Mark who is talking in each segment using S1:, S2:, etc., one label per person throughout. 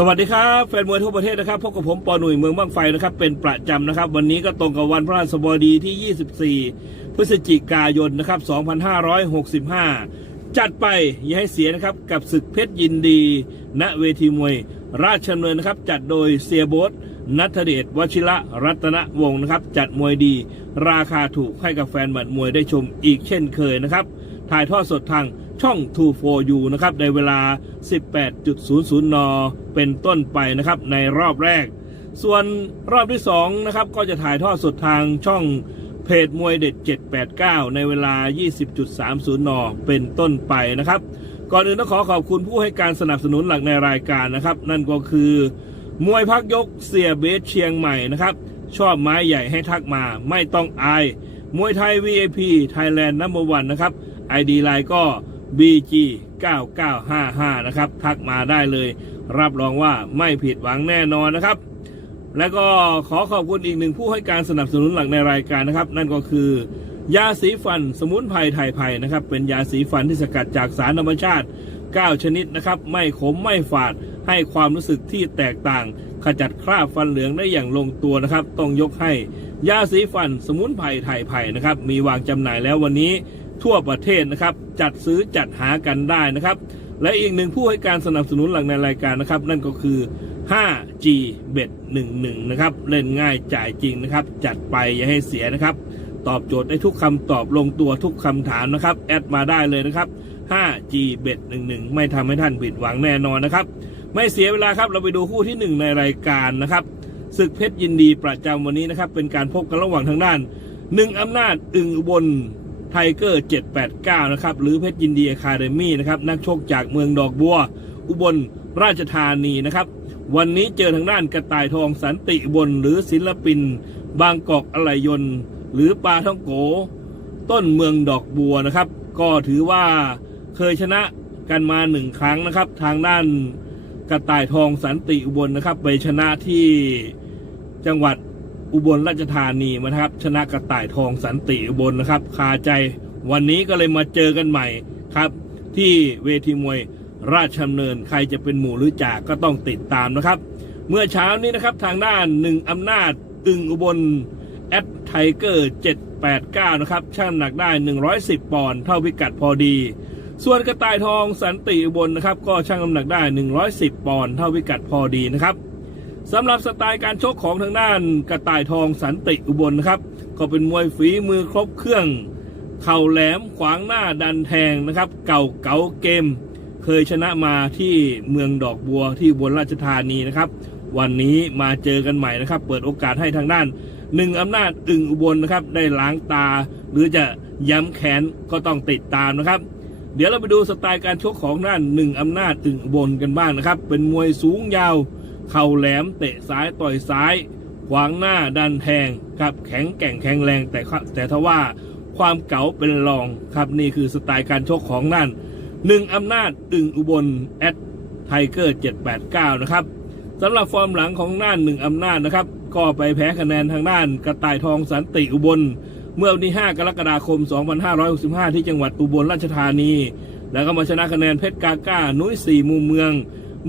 S1: สวัสดีครับแฟนมวยทั่วประเทศนะครับพบกับผมปอหนุ่ยเมืองบ้างไฟนะครับเป็นประจำนะครับ วันนี้ก็ตรงกับวันพระราชบดีที่ 24 พฤศจิกายนนะครับ 2565 จัดไปอย่าให้เสียนะครับกับศึกเพชรยินดี ณเวทีมวย ราชดำเนินนะครับ จัดโดยเสียโบสนัทเดชวชิระรัตนวงศ์นะครับ จัดมวยดี ราคาถูกให้กับแฟนบัตรมวยได้ชมอีกเช่นเคยนะครับ ถ่ายทอดสดทางช่อง 2 4 u นะครับ ในเวลา 18.00 น เป็นต้นไปนะครับ ในรอบแรก ส่วนรอบที่ 2 นะครับ ก็จะถ่ายทอดสดทางช่อง เพจมวยเด็ด 789 ในเวลา 20.30 น เป็นต้นไปนะครับ ก่อนอื่นต้องขอขอบคุณผู้ให้การสนับสนุนหลักในรายการนะครับ นั่นก็คือ มวยพักยกเสียเบสเชียงใหม่นะครับ ชอบไม้ใหญ่ให้ทักมาไม่ต้องอาย มวยไทย VIP Thailand Number One นะครับ ID ไลน์ก็ BG 9955 นะครับ ทักมาได้เลย รับรองว่าไม่ผิดหวังแน่นอนนะครับ และก็ขอขอบคุณอีกหนึ่งผู้ให้การสนับสนุนหลักในรายการนะครับ นั่นก็คือยาสีฟันสมุนไพรไทยไพรนะครับ เป็นยาสีฟันที่สกัดจากสารธรรมชาติ 9 ชนิดนะครับ ไม่ขมไม่ฝาด ให้ความรู้สึกที่แตกต่าง ขจัดคราบฟันเหลืองได้อย่างลงตัวนะครับ ต้องยกให้ยาสีฟันสมุนไพรไทยไพรนะครับ มีวางจำหน่ายแล้ววันนี้ทั่วประเทศนะครับ จัดซื้อจัดหากันได้นะครับ และอีกหนึ่งผู้ให้การสนับสนุนหลักในรายการนะครับ นั่นก็คือ 5G เบ็ด11 นะครับ เล่นง่ายจ่ายจริงนะครับ จัดไปอย่าให้เสียนะครับ ตอบโจทย์ได้ทุกคำตอบลงตัวทุกคำถามนะครับ แอดมาได้เลยนะครับ 5G เบ็ด11 ไม่ทำให้ท่านผิดหวังแน่นอนนะครับ ไม่เสียเวลาครับเราไปดูคู่ที่ 1 ในรายการนะครับศึกเพชรยินดีประจำวันนี้นะครับ เป็นการพบกันระหว่างทางด้านหนึ่งอำนาจอึ่งบล ไทเกอร์ 789 นะครับ หรือเพชรยินดีอะคาเดมี่นะครับ นักชกจากเมืองดอกบัว อุบลราชธานีนะครับ วันนี้เจอทางด้านกระต่ายทองสันติอุบลหรือศิลปิน บางกอกอะไหลยนหรือปลาท่องโก ต้นเมืองดอกบัวนะครับ ก็ถือว่าเคยชนะกันมาหนึ่งครั้งนะครับ ทางด้านกระต่ายทองสันติอุบลนะครับ ไปชนะที่จังหวัด อุบลราชธานีมานะครับ ชนะกระต่ายทองสันติอุบลนะครับ คาใจวันนี้ก็เลยมาเจอกันใหม่ครับ ที่เวทีมวยราชดำเนินใครจะเป็นหมู่หรือจ่าก็ต้องติดตามนะครับ เมื่อเช้านี้นะครับทางด้านหนึ่งอำนาจอึงอุบลแอดไทเกอร์789 นะครับช่างหนักได้ 110 ปอนด์เท่าพิกัดพอดี ส่วนกระต่ายทองสันติอุบลนะครับ ก็ช่างน้ำหนักได้ 110 ปอนด์เท่าพิกัดพอดีนะครับ สำหรับสไตล์การชกของทางด้านกระต่ายทองสันติอุบลนะครับ ก็เป็นมวยฝีมือครบเครื่อง เข่าแหลมขวางหน้าดันแทงนะครับ เก่าเก๋าเกม เคยชนะมาที่เมืองดอกบัวที่อุบลราชธานีนะครับ วันนี้มาเจอกันใหม่นะครับ เปิดโอกาสให้ทางด้านหนึ่งอำนาจอึ่งอุบลนะครับ ได้ล้างตา หรือจะย้ำแขนก็ต้องติดตามนะครับ เดี๋ยวเราไปดูสไตล์การชกของด้านหนึ่งอำนาจอึ่งอุบลกันบ้างนะครับ เป็นมวยสูงยาว เข่าแหลมเตะซ้ายต่อยซ้าย ขวางหน้าดันแทงครับแข็งแกร่งแข็งแรงแต่แต่ทว่าความเก๋าเป็นรองครับนี่คือสไตล์การชกของนั่นหนึ่งอำนาจอึงอุบลแอดไทเกอร์789 นะครับสำหรับฟอร์มหลังของน่านหนึ่งอำนาจนะครับ ก็ไปแพ้คะแนนทางด้านกระต่ายทองสันติอุบล เมื่อวันที่ 5 กรกฎาคม 2565 ที่จังหวัดอุบลราชธานี แล้วก็มาชนะคะแนนเพชรกาก้า นุ้ยสี่มุมเมือง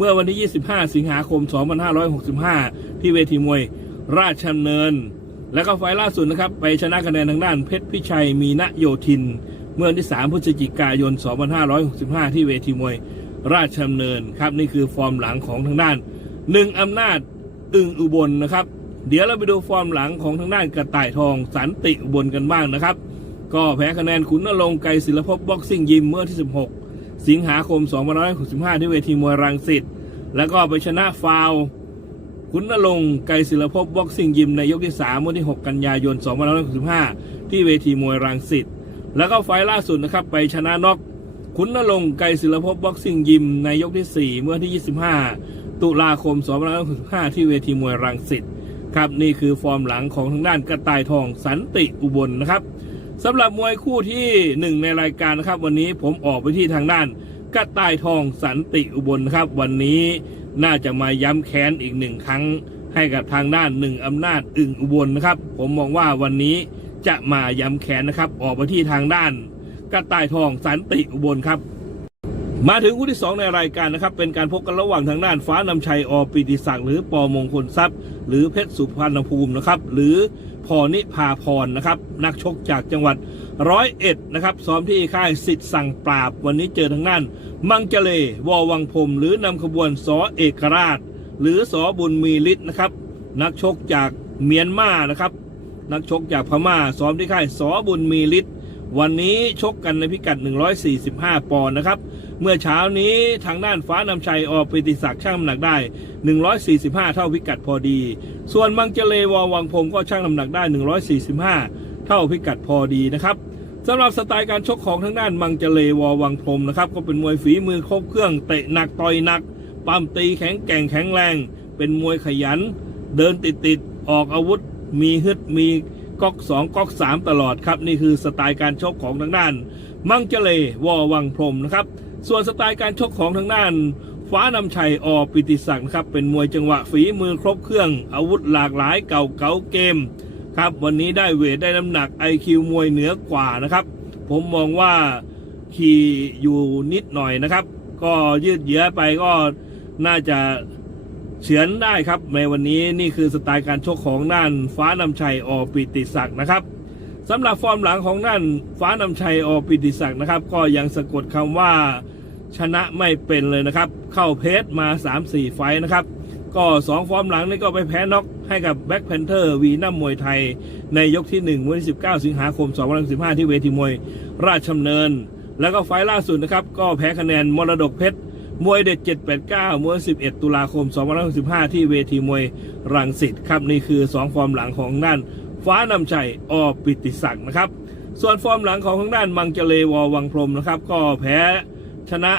S1: เมื่อวันที่ 25 สิงหาคม 2565 ที่เวทีมวยราชดำเนิน แล้วก็ไฟล์ล่าสุดนะครับ ไปชนะคะแนนทางด้านเพชรพิชัยมีณโยธิน เมื่อวันที่ 3 พฤศจิกายน 2565 ที่เวทีมวยราชดำเนินครับนี่คือฟอร์มหลังของทางด้านหนึ่งอำนาจอึงอุบลนะครับ เดี๋ยวเราไปดูฟอร์มหลังของทางด้านกระต่ายทองสันติอุบลกันบ้างนะครับ ก็แพ้คะแนนขุนนรงไกรศิลปภพบ็อกซิ่งยิมเมื่อที่ 16 สิงหาคม 2565 ที่เวทีมวยรังสิต แล้วก็ไปชนะฟาวล์ขุนนรงค์ไกรศิลปภพบ็อกซิ่งยิมในยกที่3วันที่ 6 กันยายน 2565 ที่เวทีมวยรังสิต แล้วก็ไฟล์ล่าสุดนะครับไปชนะน็อกขุนนรงค์ไกรศิลปภพบ็อกซิ่งยิมในยกที่ 4 เมื่อที่ 25 ตุลาคม 2565 ที่เวทีมวยรังสิต ครับนี่คือฟอร์มหลังของทางด้านกระต่ายทองสันติอุบลนะครับ สำหรับมวยคู่ที่หนึ่งในรายการนะครับ วันนี้ผมออกไปที่ทางด้านกระต่ายทองสันติอุบลนะครับ วันนี้น่าจะมาย้ำแค้นอีกหนึ่งครั้ง ให้กับทางด้านหนึ่งอำนาจอึ่งอุบลนะครับ ผมมองว่าวันนี้จะมาย้ำแค้นนะครับ ออกไปที่ทางด้านกระต่ายทองสันติอุบลครับ มาถึงคู่ที่ 2 ในรายการนะครับ เป็นการพบกันระหว่างทางด้านฟ้านำชัยอปิติศักดิ์หรือปอมงคลทรัพย์ หรือเพชรสุพรรณภูมินะครับหรือพอนิพาพรนะครับนักชกจากจังหวัดร้อยเอ็ดนะครับซ้อมที่ค่ายสิทธิ์สั่งปราบ วันนี้เจอทางด้าน มังเจเลวอวังพรมหรือนำขบวนสอเอกราช หรือสอบุญมีฤทธิ์นะครับนักชกจากเมียนมานะครับ นักชกจากพม่าซ้อมที่ค่ายสอบุญมีฤทธิ์วันนี้ชกกันในพิกัด 145 ปอนด์นะครับ เมื่อเช้านี้ทางด้านฟ้านำชัยออกปิติศักดิ์ช่างน้ำหนักได้ 145 เท่าพิกัดพอดี ส่วนมังเจเลวอวังพงก็ช่างน้ำหนักได้ 145 เท่าพิกัดพอดีนะครับสำหรับสไตล์การชกของทางด้านมังเจเลวอวังพรมนะครับก็เป็นมวยฝีมือครบเครื่องเตะหนักต่อยหนักปั้มตีแข็งแกร่งแข็งแรง เป็นมวยขยัน เดินติดติดออกอาวุธ มีฮึดมีก๊อกสองก๊อกสามตลอดครับ นี่คือสไตล์การชกของทางด้าน มังเจเลวอวังพรมนะครับ ส่วนสไตล์การชกของทางด้าน ฟ้านำชัยอปิติศักดิ์ครับเป็นมวยจังหวะฝีมือครบเครื่อง อาวุธหลากหลายเก่าเก๋าเกมครับวันนี้ได้เวทได้น้ำหนัก IQ มวยเหนือกว่านะครับ ผมมองว่าขี่อยู่นิดหน่อยนะครับ ก็ยืดเยื้อไปก็น่าจะ เฉือนได้ครับ ในวันนี้นี่คือสไตล์การชกของด้านฟ้านำชัยอปิติศักดิ์นะครับสำหรับฟอร์มหลังของด้านฟ้านำชัยอปิติศักดิ์นะครับ ก็ยังสะกดคำว่าชนะไม่เป็นเลยนะครับ เข้าเพจมา 3-4 ไฟนะครับ ก็ 2 ฟอร์มหลังนี่ก็ไปแพ้น็อกให้กับแบ็คแพนเทอร์วีนัมมวยไทย ในยกที่ 1 วันที่ 19 สิงหาคม 2015 ที่เวทีมวยราชดำเนิน แล้วก็ไฟล์ล่าสุดนะครับ ก็แพ้คะแนนมรดกเพชร มวยเด็ด 789มวย11 ตุลาคม2015ที่เวทีมวยรังสิตครับ นี่คือ 2 ฟอร์มหลังของด้านฟ้านำชัยอปิติศักดิ์นะครับ ส่วนฟอร์มหลังของทางด้านมังเจเลวอวังพรมนะครับ ก็แพ้ชนะ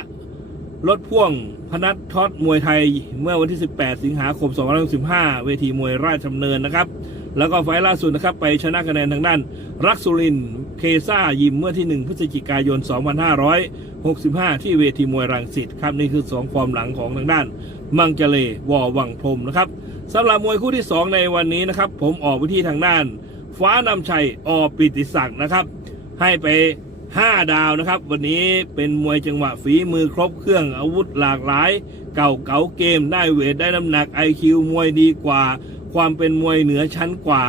S1: รถพ่วงพนัทท็อตมวยไทยเมื่อวันที่ 18 สิงหาคม2015เวทีมวยราชดำเนินนะครับ แล้วก็ไฟล์ล่าสุดนะครับ ไปชนะคะแนนทางด้าน รักสุรินเคซ่ายิมเมื่อที่ 1 พฤศจิกายน 2565 ที่เวทีมวยรังสิตครับนี่คือ2ฟอร์มหลังของทางด้าน มังเจเลวอวังพรมนะครับสำหรับมวยคู่ที่ 2 ในวันนี้นะครับ ผมออกไปที่ทางด้าน ฟ้านำชัยอปิติศักดิ์นะครับ ให้ไป 5 ดาวนะครับ วันนี้เป็นมวยจังหวะฝีมือครบเครื่องอาวุธหลากหลาย เก่าเก๋าเกมได้เวทได้น้ำหนัก IQ มวยดีกว่า ความเป็นมวยเหนือชั้นกว่า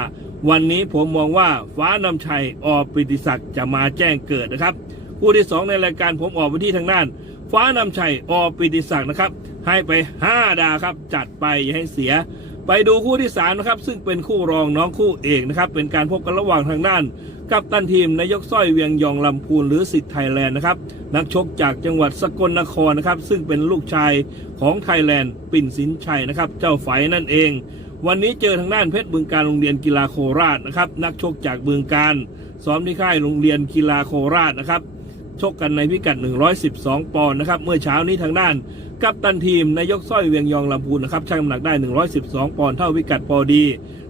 S1: วันนี้ผมมองว่าฟ้านำชัยอปิติศักดิ์จะมาแจ้งเกิดนะครับคู่ที่ 2 ในรายการผมออกไปที่ทางด้าน ฟ้านำชัยอปิติศักดิ์นะครับ ให้ไป 5 ดาวครับ จัดไปอย่าให้เสีย ไปดูคู่ที่3นะครับซึ่งเป็นคู่รองน้องคู่เอกนะครับเป็นการพบกันระหว่างทางด้านกับตันทีมนายกสร้อยเวียงยองลำพูนหรือสิทธิ์ไทยแลนด์นะครับนักชกจากจังหวัดสกลนครนะครับซึ่งเป็นลูกชายของไทยแลนด์ปิ่นสินชัยนะครับเจ้าไฝนั่นเอง วันนี้เจอทางด้านเพชรบึงการโรงเรียนกีฬาโคราชนะครับ นักชกจากบึงการซ้อมที่ค่ายโรงเรียนกีฬาโคราชนะครับ ชกกันในพิกัด 112 ปอนด์นะครับ เมื่อเช้านี้ทางด้านกัปตันทีมนายกสร้อยเวียงยองลำพูนนะครับช่างน้ำหนักได้ 112 ปอนด์เท่าพิกัดพอดี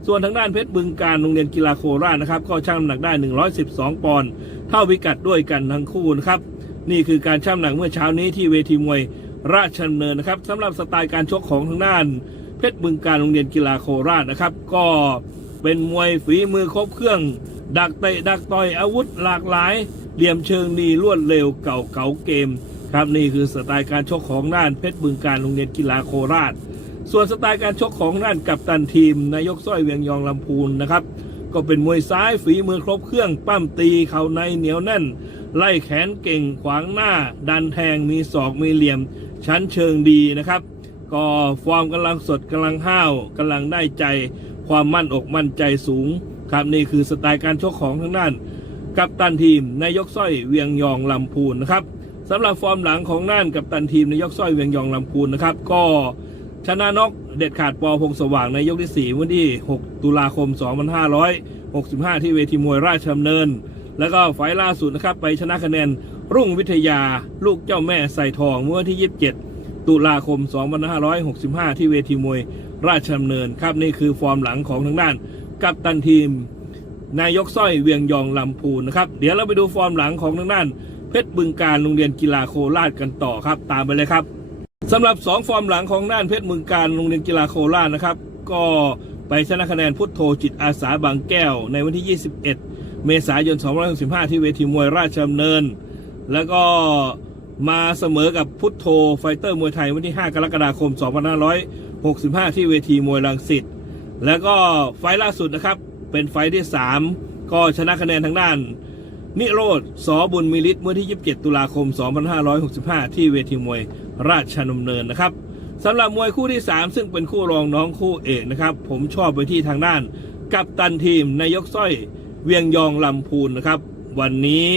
S1: ส่วนทางด้านเพชรบึงการโรงเรียนกีฬาโคราชนะครับก็ช่างน้ำหนักได้ 112 ปอนด์เท่าพิกัดด้วยกันทั้งคู่นะครับนี่คือการช่างน้ำหนักเมื่อเช้านี้ที่เวทีมวยราชดำเนินนะครับสำหรับสไตล์การชกของทางด้าน เพชรบึงการโรงเรียนกีฬาโคราชนะครับ ก็เป็นมวยฝีมือครบเครื่อง ดักเตะดักต่อยอาวุธหลากหลาย เหลี่ยมเชิงดีรวดเร็วเก่าเก๋าเกม ครับนี่คือสไตล์การชกของด้านเพชรบึงการโรงเรียนกีฬาโคราช ส่วนสไตล์การชกของด้านกัปตันทีม นายกสร้อยเวียงยองลำพูนนะครับก็เป็นมวยซ้ายฝีมือครบเครื่องปั้มตีเข่าในเหนียวแน่น ไล่แขนเก่งขวางหน้า ดันแทงมีศอกมีเหลี่ยม ชั้นเชิงดีนะครับ ก็ฟอร์มกำลังสดกำลังห้าวกำลังได้ใจ ความมั่นอกมั่นใจสูง ครับนี่คือสไตล์การชกของทางด้านกัปตันทีมนายกสร้อยเวียงยองลำพูนนะครับสำหรับฟอร์มหลังของน่านกัปตันทีมนายกสร้อยเวียงยองลำพูนนะครับ ก็ชนะนกเด็ดขาดปอพงสว่างในยกที่ 4 วันที่ 6 ตุลาคม 2565 ที่เวทีมวยราชดำเนิน แล้วก็ไฟล์ล่าสุดนะครับ ไปชนะคะแนนรุ่งวิทยาลูกเจ้าแม่ใส่ทองเมื่อวันที่ 27 ตุลาคม 2565 ที่เวทีมวยราชดำเนินครับนี่คือฟอร์มหลังของทางด้าน กัปตันทีม นายกสร้อยเวียงยองลำพูนนะครับ เดี๋ยวเราไปดูฟอร์มหลังของทางด้าน เพชรบึงการโรงเรียนกีฬาโคราชกันต่อครับ ตามไปเลยครับสำหรับ 2 ฟอร์มหลังของด้านเพชรบึงการโรงเรียนกีฬาโคราชนะครับ ก็ไปชนะคะแนนพุทโธจิตอาสาบางแก้ว ในวันที่ 21 เมษายน 2565 ที่เวทีมวยราชดำเนิน แล้วก็ มาเสมอกับพุทโธไฟเตอร์มวยไทยวันที่ 5 กรกฎาคม 2565 ที่เวทีมวยรังสิต แล้วก็ไฟล์ล่าสุดนะครับ เป็นไฟล์ที่ 3 ก็ชนะคะแนนทางด้าน นิโรธสอบุญมิลิตเมื่อที่ 27 ตุลาคม 2565 ที่เวทีมวยราชดำเนินนะครับสำหรับมวยคู่ที่ 3 ซึ่งเป็นคู่รองน้องคู่เอกนะครับ ผมชอบไปที่ทางด้าน กัปตันทีมนายกสร้อยเวียงยองลำพูนนะครับ วันนี้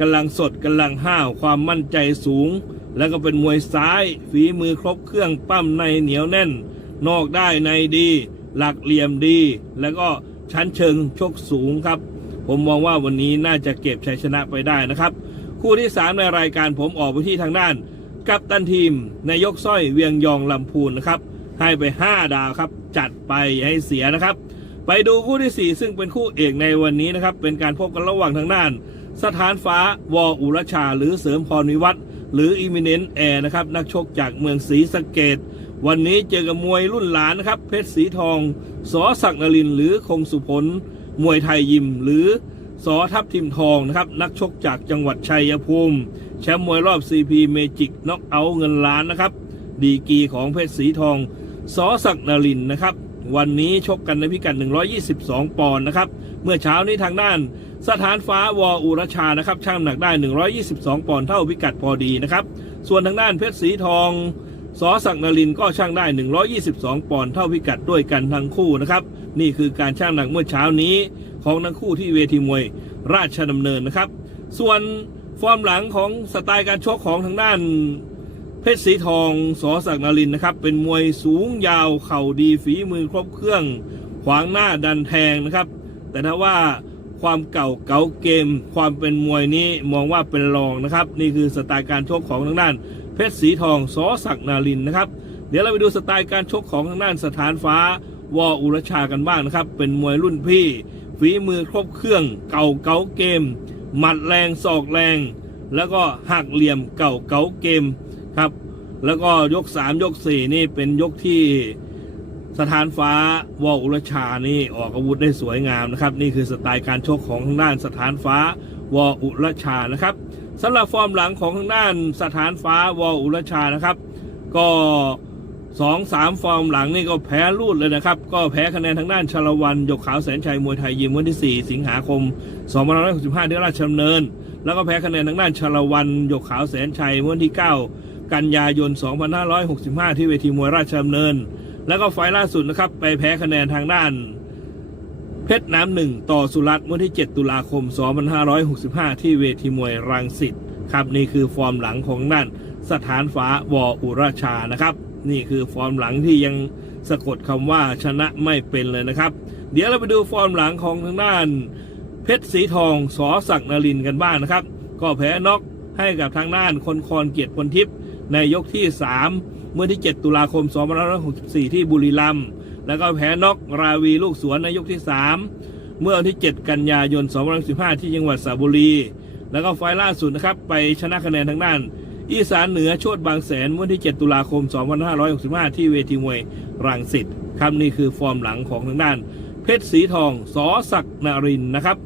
S1: กำลังสดกำลังห้าวความมั่นใจสูง แล้วก็เป็นมวยซ้าย ฝีมือครบเครื่องปั้มในเหนียวแน่น นอกได้ในดี หลักเหลี่ยมดี แล้วก็ชั้นเชิงชกสูงครับ ผมมองว่าวันนี้น่าจะเก็บชัยชนะไปได้นะครับ คู่ที่ 3 ในรายการผมออกไปที่ทางด้าน กัปตันทีมนายกสร้อยเวียงยองลำพูนนะครับ ให้ไป 5 ดาวครับ จัดไปให้เสียนะครับ ไปดูคู่ที่ 4 ซึ่งเป็นคู่เอกในวันนี้นะครับ เป็นการพบกันระหว่างทางด้าน สถานฟ้าวออุรชา หรือเสริมพรวิวัฒน์หรืออิมิเนนแอร์นะครับนักชกจากเมืองศรีสะเกดวันนี้เจอกับมวยรุ่นหลานนะครับ เพชรสีทองสอศักนรินหรือคงสุพลมวยไทยยิม หรือสอทับทิมทองนะครับนักชกจากจังหวัดชัยภูมิ แชมป์มวยรอบ CP เมจิกน็อกเอาเงินล้านนะครับ ดีกีของเพชรสีทองสอศักนรินนะครับ วันนี้ชกกันในพิกัด 122 ปอนด์นะครับ เมื่อเช้านี้ทางด้านสถานฟ้าวออุรชานะครับช่างหนักได้ 122 ปอนด์เท่าพิกัดพอดีนะครับ ส่วนทางด้านเพชรสีทองสอศักนรินก็ช่างได้ 122 ปอนด์เท่าพิกัดด้วยกันทั้งคู่นะครับ นี่คือการช่างหนักเมื่อเช้านี้ของทั้งคู่ที่เวทีมวยราชดำเนินนะครับ ส่วนฟอร์มหลังของสไตล์การชกของทางด้าน เพชรสีทองสอศักดิ์นรินนะครับ เป็นมวยสูงยาวเข่าดีฝีมือครบเครื่อง ขวางหน้าดันแทงนะครับ แต่ถ้าว่าความเก่าเก๋าเกม ความเป็นมวยนี้มองว่าเป็นรองนะครับ นี่คือสไตล์การชกของทางด้าน เพชรสีทองสอศักนารินนะครับ เดี๋ยวเราไปดูสไตล์การชกของทางด้านสถานฟ้าวออุรชากันบ้างนะครับ เป็นมวยรุ่นพี่ฝีมือครบเครื่อง เก่าเก๋าเกม หมัดแรงศอกแรง แล้วก็หักเหลี่ยมเก่าเก๋าเกม ครับ แล้วก็ยก3ยก4นี่เป็นยกที่สถานฟ้าวออุรชานี่ออกอาวุธได้สวยงามนะครับ นี่คือสไตล์การชกของทางด้านสถานฟ้าวออุรชานะครับสำหรับฟอร์มหลังของทางด้านสถานฟ้าวออุรชานะครับ ก็สองสามฟอร์มหลังนี่ก็แพ้รูดเลยนะครับ ก็แพ้คะแนนทางด้านชลวันหยกขาวแสนชัยมวยไทยยิมวันที่ 4 สิงหาคม2565ที่ราชดำเนิน แล้วก็แพ้คะแนนทางด้านชลวันหยกขาวแสนชัยวันที่ 9 กันยายน 2565 ที่เวทีมวยราชดำเนิน แล้วก็ไฟล์ล่าสุดนะครับ ไปแพ้คะแนนทางด้าน เพชรน้ำหนึ่งต่อสุรัตน์เมื่อที่ 7 ตุลาคม 2565 ที่เวทีมวยรังสิตครับนี่คือฟอร์มหลังของด้านสถานฟ้าวออุราชานะครับ นี่คือฟอร์มหลังที่ยังสะกดคำว่าชนะไม่เป็นเลยนะครับ เดี๋ยวเราไปดูฟอร์มหลังของทางด้าน เพชรสีทองสอศักนรินกันบ้างนะครับ ก็แพ้น็อกให้กับทางด้านคนคอนเกียรติพลทิพย์ ในยกที่ 3 เมื่อที่ 7 ตุลาคม 2564 ที่บุรีรัมย์แล้วก็แพ้นอกราวีลูกสวนในยกที่ 3 เมื่อวันที่ 7 กันยายน 2515ที่จังหวัดสระบุรี แล้วก็ไฟล์ล่าสุดนะครับไปชนะคะแนนทางด้าน อีสานเหนือโชดบางแสนเมื่อที่ 7 ตุลาคม 2565 ที่เวทีมวยรังสิตครับนี่คือฟอร์มหลังของทางด้าน เพชรสีทองสอศักดิ์นรินนะครับ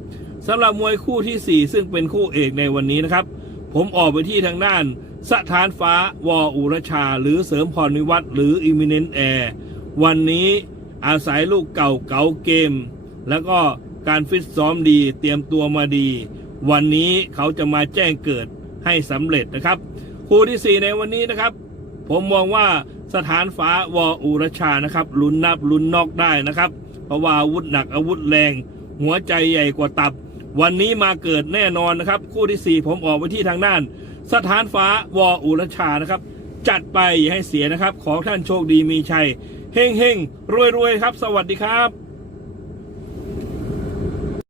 S1: สำหรับมวยคู่ทีสี่ 4 ซึ่งเป็นคู่เอกในวันนี้นะครับ ผมออกไปที่ทางด้าน สถานฟ้าวออุรชา หรือเสริมพรนิวัตรหรืออิมิเนนแอร์วันนี้อาศัยลูกเก่าเก๋าเกม แล้วก็การฟิตซ้อมดีเตรียมตัวมาดี วันนี้เขาจะมาแจ้งเกิดให้สำเร็จนะครับ คู่ที่ 4 ในวันนี้นะครับ ผมมองว่าสถานฟ้าวออุรชานะครับลุ้นนับลุ้นนอกได้นะครับ เพราะว่าอาวุธหนักอาวุธแรง หัวใจใหญ่กว่าตับ วันนี้มาเกิดแน่นอนนะครับ คู่ที่ 4 ผมออกไปที่ทางด้าน สถานฟ้าวออุรชานะครับ จัดไปให้เสียนะครับ ขอท่านโชคดีมีชัยเฮงเฮงรวยรวยครับ สวัสดีครับ